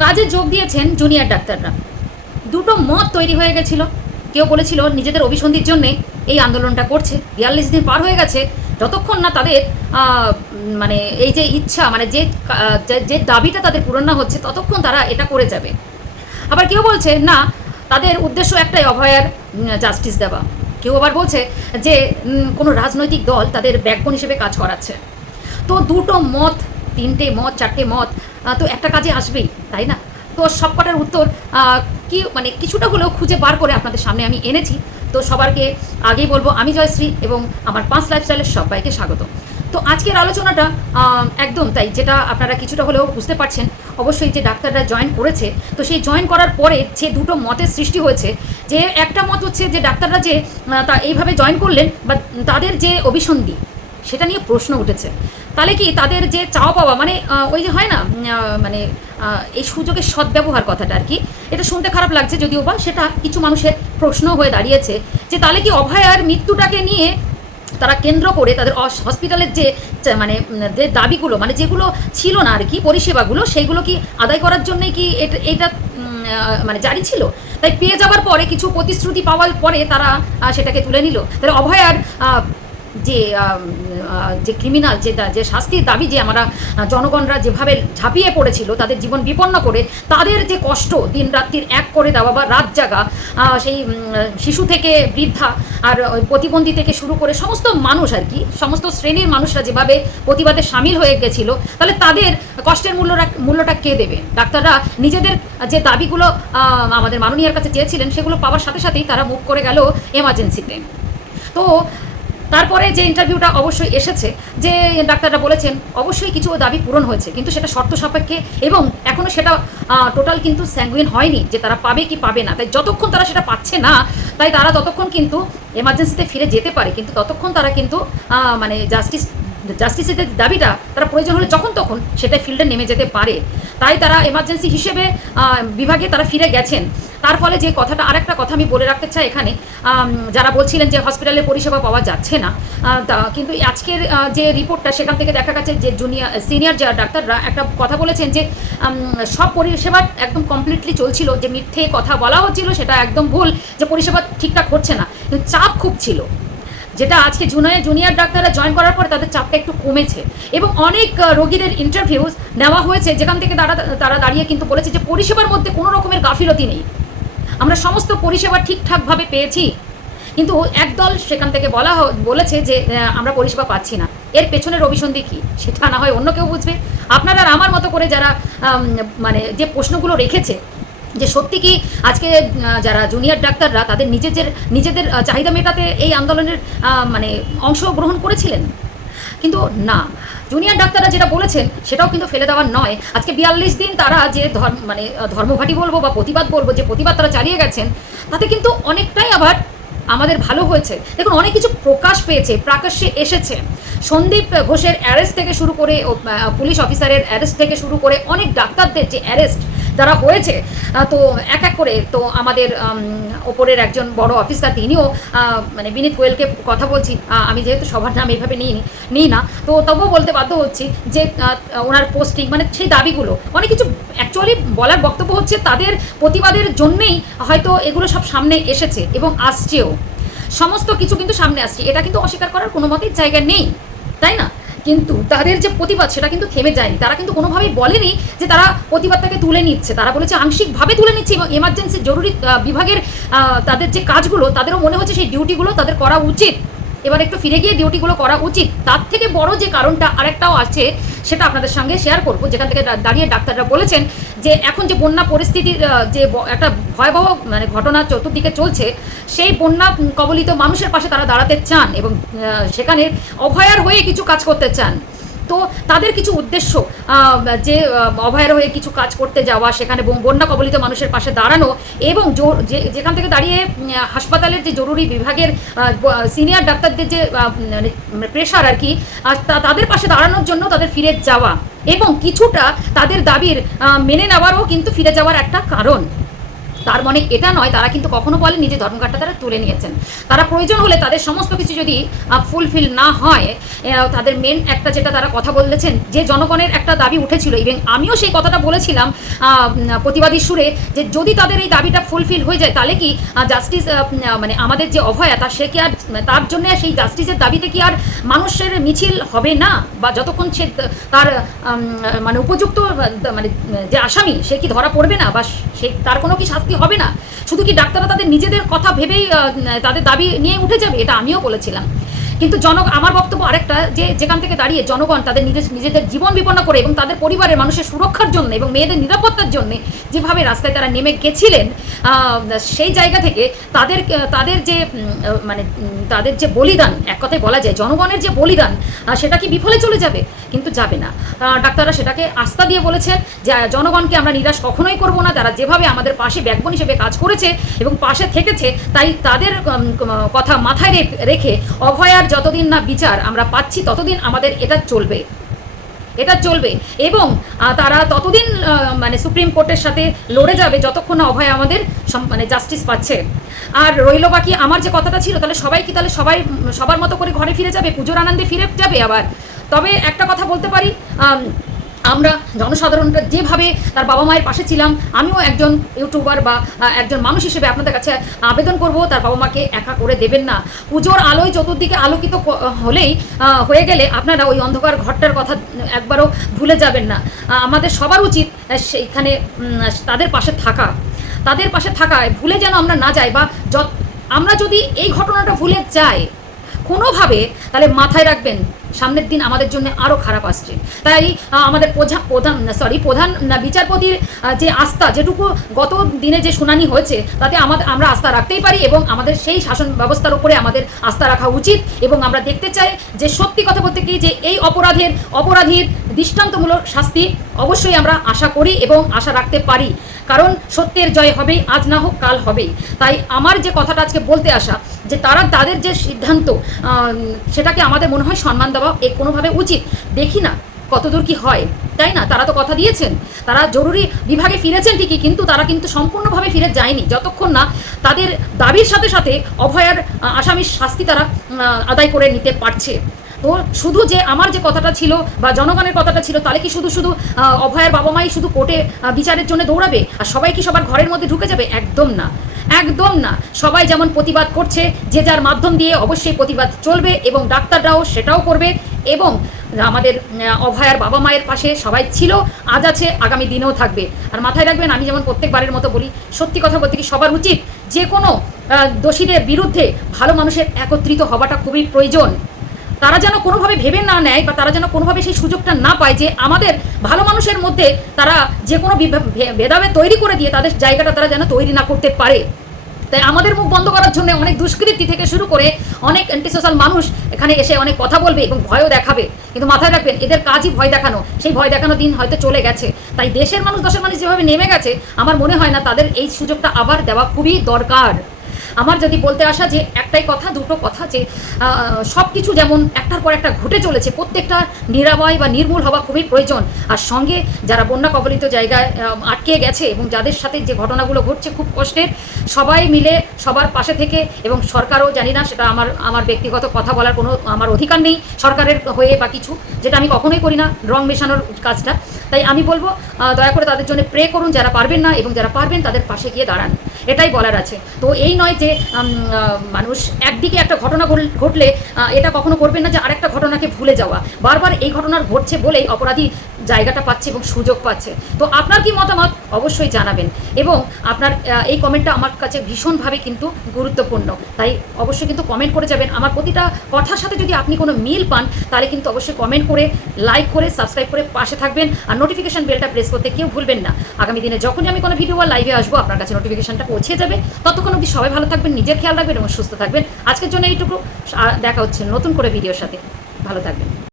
কাজে যোগ দিয়েছেন জুনিয়র ডাক্তাররা। দুটো মত তৈরি হয়ে গেছিল। কেউ বলেছিল নিজেদের অভিসন্ধির জন্যে এই আন্দোলনটা করছে। বিয়াল্লিশ দিন পার হয়ে গেছে। যতক্ষণ না তাদের মানে এই যে ইচ্ছা মানে যে যে- দাবিটা তাদের পূরণ না হচ্ছে, ততক্ষণ তারা এটা করে যাবে। আবার কেউ বলছে, না, তাদের উদ্দেশ্য একটাই, অভয়ার জাস্টিস দেওয়া। কেউ আবার বলছে যে কোনো রাজনৈতিক দল তাদের ব্যাকবোন হিসেবে কাজ করাচ্ছে। তো দুটো মত, তিনটে মত, চারটে মত তো একটা কাজে আসবেই। তাই না? তো সবকটার উত্তর কি মানে কিছুটা হলেও খুঁজে বার করে আপনাদের সামনে আমি এনেছি। তো সবারকে আগেই বলব, আমি জয়শ্রী এবং আমার পাঁচ লাইফস্টাইলের সবাইকে স্বাগত। তো আজকের আলোচনাটা একদম তাই, যেটা আপনারা কিছুটা হলেও বুঝতে পারছেন। অবশ্যই যে ডাক্তাররা জয়েন করেছে, তো সেই জয়েন করার পরে যে দুটো মতের সৃষ্টি হয়েছে, যে একটা মত হচ্ছে যে ডাক্তাররা যে তা এইভাবে জয়েন করলেন বা তাদের যে অভিসন্ধি, সেটা নিয়ে প্রশ্ন উঠেছে। তাহলে কি তাদের যে চাওয়া পাওয়া মানে ওই যে হয় না মানে এই সুযোগের সদ্ব্যবহার কথাটা আর কি, এটা শুনতে খারাপ লাগছে যদিও বা সেটা কিছু মানুষের প্রশ্ন হয়ে দাঁড়িয়েছে যে তাহলে কি অভয়ার মৃত্যুটাকে নিয়ে তারা কেন্দ্র করে তাদের হসপিটালের যে মানে যে দাবিগুলো মানে যেগুলো ছিল না আর কি, পরিষেবাগুলো সেইগুলো কি আদায় করার জন্যই কি এটা এটা মানে জারি ছিল? তাই পেয়ে যাওয়ার পরে কিছু প্রতিশ্রুতি পাওয়ার পরে তারা সেটাকে তুলে নিল। তাহলে অভয়ার যে যে ক্রিমিনাল যে যে শাস্তির দাবি যে আমরা জনগণরা যেভাবে ঝাঁপিয়ে পড়েছিল, তাদের জীবন বিপন্ন করে, তাদের যে কষ্ট দিন রাত্রির এক করে দেওয়া বা রাত জাগা সেই শিশু থেকে বৃদ্ধা আর ওই প্রতিবন্ধী থেকে শুরু করে সমস্ত মানুষ আর কি, সমস্ত শ্রেণির মানুষরা যেভাবে প্রতিবাদে সামিল হয়ে গেছিল, তাহলে তাদের কষ্টের মূল্যটা মূল্যটা কে দেবে? ডাক্তাররা নিজেদের যে দাবিগুলো আমাদের মাননীয়ার কাছে চেয়েছিলেন, সেগুলো পাওয়ার সাথে সাথেই তারা মুখ করে গেল এমার্জেন্সিতে তো তারপরে যে ইন্টারভিউটা অবশ্যই এসেছে, যে ডাক্তাররা বলেছেন, অবশ্যই কিছু দাবি পূরণ হয়েছে, কিন্তু সেটা শর্ত সাপেক্ষে এবং এখনও সেটা টোটাল কিন্তু স্যাঙ্গুইন হয়নি যে তারা পাবে কি পাবে না। তাই যতক্ষণ তারা সেটা পাচ্ছে না, তাই তারা ততক্ষণ কিন্তু এমার্জেন্সিতে ফিরে যেতে পারে, কিন্তু ততক্ষণ তারা কিন্তু মানে জাস্টিস জাস্টিসের দাবিটা তারা প্রয়োজন হলে যখন তখন সেটা ফিল্ডে নেমে যেতে পারে। তাই তারা এমার্জেন্সি হিসেবে বিভাগে তারা ফিরে গেছেন। তার ফলে যে কথাটা আরেকটা কথা আমি বলে রাখতে চাই এখানে যারা বলছিলেন যে হসপিটালে পরিষেবা পাওয়া যাচ্ছে না কিন্তু আজকের যে রিপোর্টটা সেখান থেকে দেখা গেছে যে জুনিয়র, সিনিয়র যারা ডাক্তাররা একটা কথা বলেছেন যে সব পরিষেবা একদম কমপ্লিটলি চলছিল, যে মিথ্যে কথা বলা হচ্ছিল সেটা একদম ভুল, যে পরিষেবা ঠিকঠাক হচ্ছে না, কিন্তু চাপ খুব ছিল। যেটা আজকে জুনিয়র জুনিয়র ডাক্তাররা জয়েন করার পরে তাদের চাপটা একটু কমেছে এবং অনেক রোগীদের ইন্টারভিউজ নেওয়া হয়েছে, যেখান থেকে তারা তারা দাঁড়িয়ে কিন্তু বলেছে যে পরিষেবার মধ্যে কোনো রকমের গাফিলতি নেই। আমরা সমস্ত পরিষেবা ঠিকঠাকভাবে পেয়েছি। কিন্তু একদল সেখান থেকে বলা বলেছে যে আমরা পরিষেবা পাচ্ছি না। এর পেছনের অভিসন্ধি কী? সেটা না হয় অন্য কেউ বুঝবে। আপনারা আমার মতো করে যারা মানে যে প্রশ্নগুলো রেখেছে, যে সত্যি কি আজকে যারা জুনিয়র ডাক্তাররা তাদের নিজেদের নিজেদের চাহিদা মেটাতে এই আন্দোলনের মানে অংশগ্রহণ করেছিলেন? কিন্তু না জুনিয়র ডাক্তাররা যেটা বলেছেন, সেটাও কিন্তু ফেলে দেওয়ার নয়। আজকে বিয়াল্লিশ দিন তারা যে ধর্ম মানে ধর্মঘাটি বলব বা প্রতিবাদ বলব, যে প্রতিবাদ তারা চালিয়ে গেছেন, তাতে কিন্তু অনেকটাই আবার আমাদের ভালো হয়েছে। দেখুন, অনেক কিছু প্রকাশ পেয়েছে, প্রকাশ্যে এসেছে। সন্দীপ ঘোষের অ্যারেস্ট থেকে শুরু করে পুলিশ অফিসারের অ্যারেস্ট থেকে শুরু করে অনেক ডাক্তারদের যে অ্যারেস্ট যারা হয়েছে তো এক এক করে, তো আমাদের ওপরের একজন বড় অফিসার, তিনিও মানে বিনীত গোয়েলকে কথা বলছি আমি যেহেতু সবার নাম এইভাবে নিই নিই না, তো তবুও বলতে বাধ্য হচ্ছি যে ওনার পোস্টিং মানে সেই দাবিগুলো, অনেক কিছু অ্যাকচুয়ালি বলার বক্তব্য হচ্ছে তাদের প্রতিবাদের জন্যেই হয়তো এগুলো সব সামনে এসেছে এবং আসছেও। সমস্ত কিছু কিন্তু সামনে আসছে, এটা কিন্তু অস্বীকার করার কোনো মতেই জায়গা নেই, তাই না? কিন্তু তাদের যে প্রতিবাদ সেটা কিন্তু থেমে যায়নি। তারা কিন্তু কোনোভাবেই বলেনি যে তারা প্রতিবাদটাকে তুলে নিচ্ছে। তারা বলেছে আংশিকভাবে তুলে নিচ্ছে এবং এমার্জেন্সি জরুরি বিভাগের তাদের যে কাজগুলো, তাদেরও মনে হচ্ছে সেই ডিউটিগুলো তাদের করা উচিত। এবার একটু ফিরে গিয়ে ডিউটিগুলো করা উচিত। তার থেকে বড় যে কারণটা আরেকটাও আছে, সেটা আপনাদের সঙ্গে শেয়ার করব। যেখান থেকে দাঁড়িয়ে ডাক্তাররা বলেছেন যে এখন যে বন্যা পরিস্থিতি যে একটা ভয়াবহ মানে ঘটনা চতুর্দিকে চলছে, সেই বন্যা কবলিত মানুষের পাশে তারা দাঁড়াতে চান এবং সেখানে অভয়ার হয়ে কিছু কাজ করতে চান। তো তাদের কিছু উদ্দেশ্য যে অভয়ের হয়ে কিছু কাজ করতে যাওয়া সেখানে বন- বন্যা কবলিত মানুষের পাশে দাঁড়ানো এবং যেখান থেকে দাঁড়িয়ে হাসপাতালের যে জরুরি বিভাগের সিনিয়র ডাক্তারদের যে প্রেশার আর কি আহ, তা- তাদের পাশে দাঁড়ানোর জন্য তাদের ফিরে যাওয়া এবং কিছুটা তাদের দাবির মেনে নেওয়ারও কিন্তু ফিরে যাওয়ার একটা কারণ। তার মনে এটা নয়, তারা কিন্তু কখনো বলে যে ধর্মঘাটটা তারা তুলে নিয়েছেন। তারা প্রয়োজন হলে তাদের সমস্ত কিছু যদি ফুলফিল না হয় তাদের মেন একটা যেটা তারা কথা বলেছেন, যে জনগণের একটা দাবি উঠেছিল ইভেন আমিও সেই কথাটা বলেছিলাম প্রতিবাদী সুরে, যে যদি তাদের এই দাবিটা ফুলফিল হয়ে যায়, তাহলে কি জাস্টিস মানে আমাদের যে অভয়া, তা সে কি আর তার জন্য সেই জাস্টিসের দাবিতে কি আর মানুষের মিছিল হবে না? বা যতক্ষণ সে তার মানে উপযুক্ত মানে যে আসামি, সে কি ধরা পড়বে না? বা সে তার কোনো কি শাস্তি হবে না? শুধু কি ডাক্তাররা তাদের নিজেদের কথা ভেবেই তাদের দাবি নিয়ে উঠে যাবে? এটা আমিও বলেছিলাম। কিন্তু জন আমার বক্তব্য আরেকটা, যে যেখান থেকে দাঁড়িয়ে জনগণ তাদের নিজের, নিজেদের জীবন বিপন্ন করে এবং তাদের পরিবারের মানুষের সুরক্ষার জন্য এবং মেয়েদের নিরাপত্তার জন্য যেভাবে রাস্তায় তারা নেমে গেছিলেন সেই জায়গা থেকে তাদের তাদের যে মানে তাদের যে বলিদান, এক কথায় বলা যায়, জনগণের যে বলিদান সেটা কি বিফলে চলে যাবে? কিন্তু যাবে না। ডাক্তাররা সেটাকে আস্থা দিয়ে বলেছেন যে জনগণকে আমরা নিরাশ কখনোই করব না, তারা যেভাবে আমাদের পাশে ব্যাকবন হিসেবে কাজ করেছে এবং পাশে থেকেছে, তাই তাদের কথা মাথায় রেখে অভয়ার যতদিন না বিচার আমরা পাচ্ছি, ততদিন আমাদের এটা চলবে। এটা চলবে এবং তারা ততদিন মানে সুপ্রিম কোর্টের সাথে লড়ে যাবে যতক্ষণ না অভয় আমাদের মানে জাস্টিস পাচ্ছে। আর রইল বাকি আমার যে কথাটা ছিল, তাহলে সবাই কি তাহলে সবাই, সবার মতো করে ঘরে ফিরে যাবে, পুজোর আনন্দে ফিরে যাবে আবার? তবে একটা কথা বলতে পারি আমরা জনসাধারণরা যেভাবে তার বাবা মায়ের পাশে ছিলাম, আমিও একজন ইউটিউবার বা একজন মানুষ হিসেবে আপনাদের কাছে আবেদন করব, তার বাবা মাকে একা করে দেবেন না। পুজোর আলোয় চতুর্দিকে আলোকিত হলেই হয়ে গেলে আপনারা ওই অন্ধকার ঘরটার কথা একবারও ভুলে যাবেন না। আমাদের সবার উচিত সেইখানে তাদের পাশে থাকা। তাদের পাশে থাকায় ভুলে যেন আমরা না যাই বা আমরা যদি এই ঘটনাটা ভুলে যাই, কোনোভাবে তাহলে মাথায় রাখবেন সামনের দিন আমাদের জন্য আরও খারাপ আসছে। তাই আমাদের প্রধান প্রধান সরি প্রধান বিচারপতির যে আস্থা, যেটুকু গত দিনে যে শুনানি হয়েছে, তাতে আমাদের আমরা আস্থা রাখতেই পারি এবং আমাদের সেই শাসন ব্যবস্থার উপরে আমাদের আস্থা রাখা উচিত এবং আমরা দেখতে চাই যে সত্যি কথা বলতে কি, যে এই অপরাধের, অপরাধীর দৃষ্টান্তমূলক শাস্তি অবশ্যই আমরা আশা করি এবং আশা রাখতে পারি। কারণ সত্যের জয় হবেই, আজ না হোক কাল হবেই। তাই আমার যে কথাটা আজকে বলতে আসা, যে তারা, তাদের যে সিদ্ধান্ত সেটাকে আমাদের মনে হয় সম্মান দেওয়া এ কোনোভাবে উচিত? দেখি না কতদূর কি হয়। তাই না? তারা তো কথা দিয়েছেন। তারা জরুরি বিভাগে ফিরেছেন ঠিকই, কিন্তু তারা কিন্তু সম্পূর্ণভাবে ফিরে যায়নি। যতক্ষণ না তাদের দাবির সাথে সাথে অভয়ার আসামির শাস্তি তারা আদায় করে নিতে পারছে। তো শুধু যে আমার যে কথাটা ছিল বা জনগণের কথাটা ছিল, তাহলে কি শুধু শুধু অভয়ের বাবা মাই শুধু কোর্টে বিচারের জন্য দৌড়াবে? আর সবাই কি সবার ঘরের মধ্যে ঢুকে যাবে? একদম না। একদম না। সবাই যেমন প্রতিবাদ করছে, যে যার মাধ্যম দিয়ে অবশ্যই প্রতিবাদ চলবে এবং ডাক্তাররাও সেটাও করবে এবং আমাদের অভয়ার বাবা মায়ের পাশে সবাই ছিল, আজ আছে, আগামী দিনেও থাকবে। আর মাথায় রাখবেন, আমি যেমন প্রত্যেকবারের মতো বলি, সত্যি কথা বলতে কি সবার উচিত যে কোনো দোষীদের বিরুদ্ধে ভালো মানুষের একত্রিত হওয়াটা খুবই প্রয়োজন। তারা যেন কোনোভাবে ভেবে না নেয় বা তারা যেন কোনোভাবে সেই সুযোগটা না পায় যে আমাদের ভালো মানুষের মধ্যে তারা যে কোনো ভেদাভেদ তৈরি করে দিয়ে তাদের জায়গাটা তারা যেন তৈরি না করতে পারে। তাই আমাদের মুখ বন্ধ করার জন্য অনেক দুষ্কৃতি থেকে শুরু করে অনেক অ্যান্টি সোশ্যাল মানুষ এখানে এসে অনেক কথা বলবে এবং ভয়ও দেখাবে। কিন্তু মাথায় রাখবেন, এদের কাজই ভয় দেখানো। সেই ভয় দেখানো দিন হয়তো চলে গেছে। তাই দেশের মানুষ, দশের মানুষ যেভাবে নেমে গেছে, আমার মনে হয় না তাদের এই সুযোগটা আবার দেওয়া খুবই দরকার। আমার যদি বলতে আসা যে একটাই কথা, দুটো কথা যে সব কিছু যেমন একটার পর একটা ঘটে চলেছে, প্রত্যেকটা নিরাময় বা নির্মূল হওয়া খুবই প্রয়োজন। আর সঙ্গে যারা বন্যা কবলিত জায়গায় আটকে গেছে এবং যাদের সাথে যে ঘটনাগুলো ঘটছে খুব কষ্টের, সবাই মিলে সবার পাশে থেকে এবং সরকারও জানি না, সেটা আমার আমার ব্যক্তিগত কথা বলার কোনো আমার অধিকার নেই সরকারের হয়ে বা কিছু, যেটা আমি কখনোই করি না, রং মেশানোর কাজটা। তাই আমি বলব দয়া করে তাদের জন্য প্রে করুন, যারা পারবেন না এবং যারা পারবেন তাদের পাশে গিয়ে দাঁড়ান। এটাই বলার আছে। তো এই নয় যে মানুষ একদিকে একটা ঘটনা ঘটলে এটা কখনো করবেন না যে আরেকটা ঘটনাকে ভুলে যাওয়া। বারবার এই ঘটনার ঘটছে বলেই অপরাধী জায়গাটা পাচ্ছে এবং সুযোগ পাচ্ছে। তো আপনার কি মতামত? অবশ্যই জানাবেন। এবং আপনার এই কমেন্টটা আমার কাছে ভীষণভাবে কিন্তু গুরুত্বপূর্ণ। তাই অবশ্যই কিন্তু কমেন্ট করে যাবেন। আমার প্রতিটা কথার সাথে যদি আপনি কোনো মিল পান, তাহলে কিন্তু অবশ্যই কমেন্ট করে, লাইক করে, সাবস্ক্রাইব করে পাশে থাকবেন। আর নোটিফিকেশান বেলটা প্রেস করতে কেউ ভুলবেন না। আগামী দিনে যখনই আমি কোনো ভিডিও বা লাইভে আসব, আপনার কাছে নোটিফিকেশনটা পৌঁছে যাবে। ততক্ষণ অবধি সবাই ভালো থাকবেন, নিজের খেয়াল রাখবেন এবং সুস্থ থাকবেন। আজকের জন্য এইটুকু। দেখা হচ্ছে নতুন করে ভিডিওর সাথে। ভালো থাকবেন।